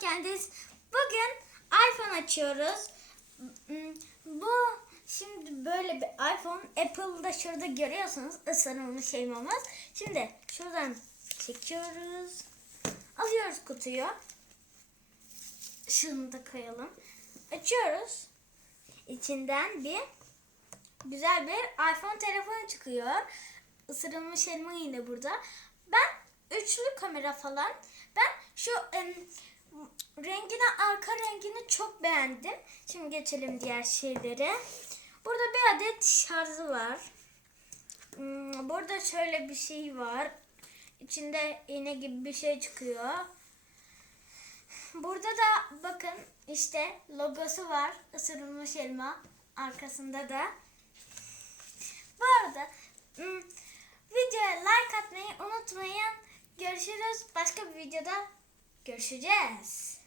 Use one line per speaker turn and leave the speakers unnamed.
geldiniz. Bugün iPhone açıyoruz. Hmm, Bu şimdi böyle bir iPhone. Apple'da şurada görüyorsunuz ısınılmış şeyimiz. Şimdi şuradan çekiyoruz. Alıyoruz kutuyu. Şunu da koyalım. Açıyoruz. İçinden bir güzel bir iPhone telefon çıkıyor. Isırılmış elma yine burada. Ben üçlü kamera falan. Ben şu rengini arka rengini çok beğendim. Şimdi geçelim diğer şeylere. Burada bir adet şarjı var. Hmm, Burada şöyle bir şey var. İçinde iğne gibi bir şey çıkıyor. Burada da bakın işte logosu var. Isırılmış elma. Arkasında da. Bu arada hmm, videoya like atmayı unutmayın. Görüşürüz. Başka bir videoda görüşeceğiz.